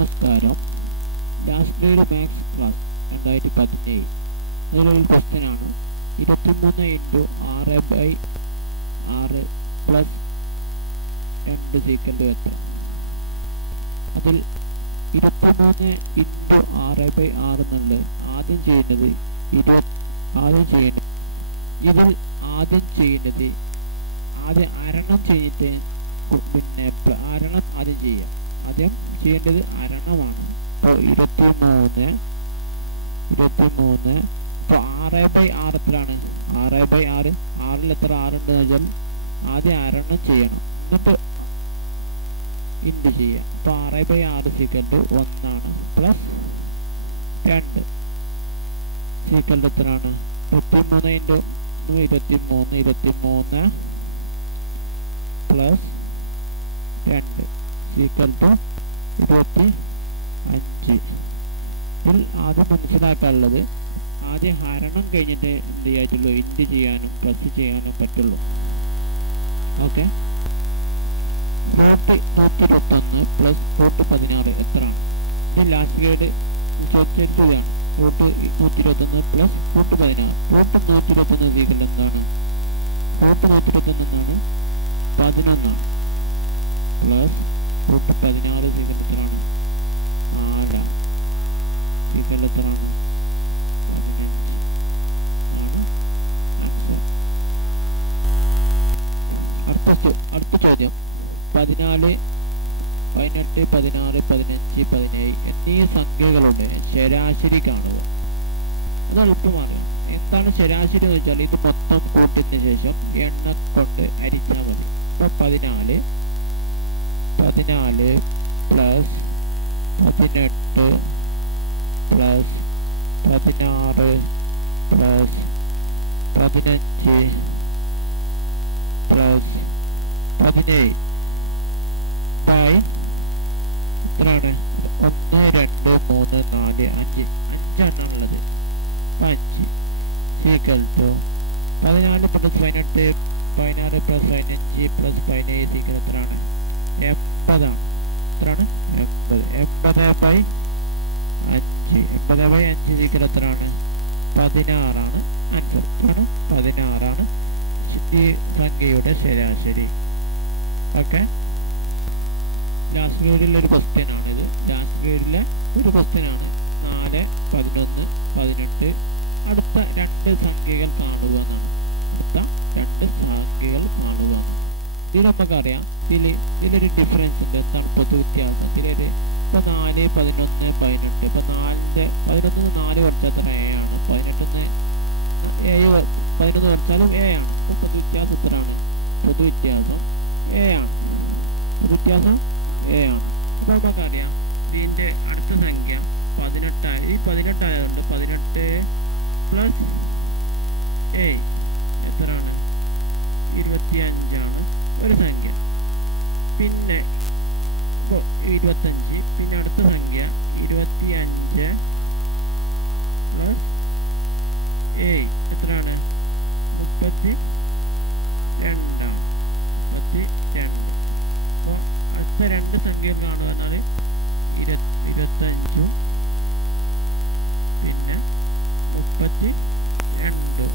നമസ്കാരം last grade maths class രണ്ടായിരത്തി പതിനേഴ് അതിലൊരു ക്വസ്റ്റ്യൻ ആണ്. ഇരുപത്തിമൂന്ന് ഇന്റു ആറ് ബൈ ആറ് പ്ലസ് രണ്ട് സീക്കൻഡ് എത്ര അതിൽ ഇരുപത്തിമൂന്ന് ഇന്റു ആറ് ബൈ ആറ് എന്നുള്ളത് ആദ്യം ചെയ്യേണ്ടത് ഇരു ആദ്യം ചെയ്യേണ്ടത് ഇതിൽ ആദ്യം ചെയ്യേണ്ടത് ആദ്യം അരണം ചെയ്തിട്ട് പിന്നെ അരണം ആദ്യം ചെയ്യുക. ആദ്യം ചെയ്യേണ്ടത് അരണമാണ്. അപ്പോൾ ഇരുപത്തി മൂന്ന് ഇരുപത്തി മൂന്ന് ഇപ്പോൾ ആറ് ബൈ ആറ് എത്രയാണ്? ആറ് ബൈ ആറ്. ആറിൽ എത്ര ആറുണ്ട് വെച്ചാൽ ആദ്യം അരണം ചെയ്യണം. എന്നിട്ട് ഇൻഡ് ചെയ്യുക അപ്പോൾ ആറ് ബൈ ആറ് സീക്കൻഡ് ഒന്നാണ്. പ്ലസ് രണ്ട് സീക്കൻഡ് എത്രയാണ് ഇരുപത്തി മൂന്ന് ഇന്റു ഇരുപത്തി മൂന്ന് ഇരുപത്തി മൂന്ന് പ്ലസ് രണ്ട്. ഈക്വൽ ടു ഇരുപത്തി അഞ്ച് ഇതിൽ ആദ്യം മനസ്സിലാക്കാനുള്ളത് ആദ്യം ഹരണം കഴിഞ്ഞിട്ട് എന്ത് ചെയ്യാറ്റുള്ളൂ? ഇൻഡ് ചെയ്യാനും പ്ലസ് ചെയ്യാനും പറ്റുള്ളൂ. ഓക്കെ? ഫോർട്ടി നൂറ്റി ഇരുപത്തൊന്ന് പ്ലസ് ഫോർട്ട് പതിനാറ് എത്രയാണ്? ഇത് ലാസ്റ്റ് ഗ്രേഡ് ചോദിച്ചതാണ് ഫോർട്ട് നൂറ്റി ഇരുപത്തൊന്ന് പ്ലസ് ഫോർട്ട് പതിനാറ്. ഫോർട്ട് നൂറ്റി ഇരുപത്തൊന്ന് ഈക്വൽ എന്താണ്? ഫോർട്ട് നൂറ്റി ഇരുപത്തൊന്ന് എന്താണ്? പതിനൊന്നാണ്. പ്ലസ് റൂട്ട് പതിനാറ് സീക്കൽ എത്രയാണ് നാലാണ് സീക്കൽ എത്രയാണ് പതിനഞ്ച്. ആണ് ആൻസർ അടുത്ത അടുത്ത ചോദ്യം. പതിനാല് പതിനെട്ട് പതിനാറ് പതിനഞ്ച് പതിനേഴ് എന്നീ സംഖ്യകളുണ്ട് ശരാശരി കാണുക. അത് എളുപ്പമറിയാം എന്താണ് ശരാശരി എന്ന് വെച്ചാൽ ഇത് മൊത്തം കൂട്ടിയതിന് ശേഷം എണ്ണ കൊണ്ട് അരിച്ചാൽ മതി. അപ്പോൾ പതിനാല് പതിനാല് പ്ലസ് പതിനെട്ട് പ്ലസ് പതിനാറ് പ്ലസ് പതിനഞ്ച് പ്ലസ് പതിനേഴ്. ആയി എത്രയാണ് ഒന്ന് രണ്ട് മൂന്ന് നാല് അഞ്ച്. അഞ്ചെണ്ണം ഉള്ളത്. അപ്പൊ അഞ്ച്. സീക്വൽ ടു പതിനാല് പ്ലസ് പതിനെട്ട് പതിനാറ് പ്ലസ് പതിനഞ്ച് പ്ലസ് പതിനേഴ് സീക്കൽ എത്രയാണ്? എത്രയാണ്? എൺപത്. ബൈ അഞ്ച്. എൺപത് ബൈ അഞ്ച് സീക്വൽ എത്രയാണ്? പതിനാറാണ്. ആൻസർ ആണ് പതിനാറാണ്. ഈ സംഖ്യയുടെ ശരാശരി. ഓക്കെ. ലാസ്റ്റ് ഗ്രേഡിലെ ഒരു ക്വസ്റ്റ്യൻ ആണിത്. ലാസ്റ്റ് ഗ്രേഡിലെ ഒരു ക്വസ്റ്റ്യൻ ആണ്. നാല് പതിനൊന്ന് പതിനെട്ട്. അടുത്ത രണ്ട് സംഖ്യകൾ കാണുക എന്നാണ്. അടുത്ത രണ്ട് സംഖ്യകൾ കാണുക എന്നാണ്. ഇത് നമുക്കറിയാം ഇതിൽ ഇതിലൊരു ഡിഫറൻസ് ഉണ്ട്. എന്താണ് പൊതു വ്യത്യാസം. ഇതിലൊരു ഇപ്പോൾ നാല് പതിനൊന്ന് പതിനെട്ട്. ഇപ്പോൾ നാലിന്റെ പതിനൊന്നിന് നാല് വർഷത്തിന് എ ആണ് പതിനെട്ടിന് വ- പതിനൊന്ന് കുറച്ചാലും എ ആണ് അപ്പോൾ പൊതു വ്യത്യാസം എത്രയാണ് പൊതു വ്യത്യാസം എ ആണ് പൊതു വ്യത്യാസം എ ആണ് അപ്പോൾ നമുക്കറിയാം ഇതിന്റെ അടുത്ത സംഖ്യ പതിനെട്ടായി ഈ പതിനെട്ടായതുകൊണ്ട് പതിനെട്ട് പ്ലസ് എ എത്രയാണ്? ഇരുപത്തി അഞ്ചാണ് ഒരു സംഖ്യ. പിന്നെ ഇരുപത്തഞ്ച്. പിന്നെ അടുത്ത സംഖ്യ ഇരുപത്തി അഞ്ച് പ്ലസ് ഏഴ് എത്രയാണ്? മുപ്പത്തി രണ്ടാണ് മുപ്പത്തി രണ്ട് അപ്പോൾ അടുത്ത രണ്ട് സംഖ്യകൾ കാണുക എന്നാൽ ഇരു ഇരുപത്തഞ്ചും പിന്നെ മുപ്പത്തി രണ്ടും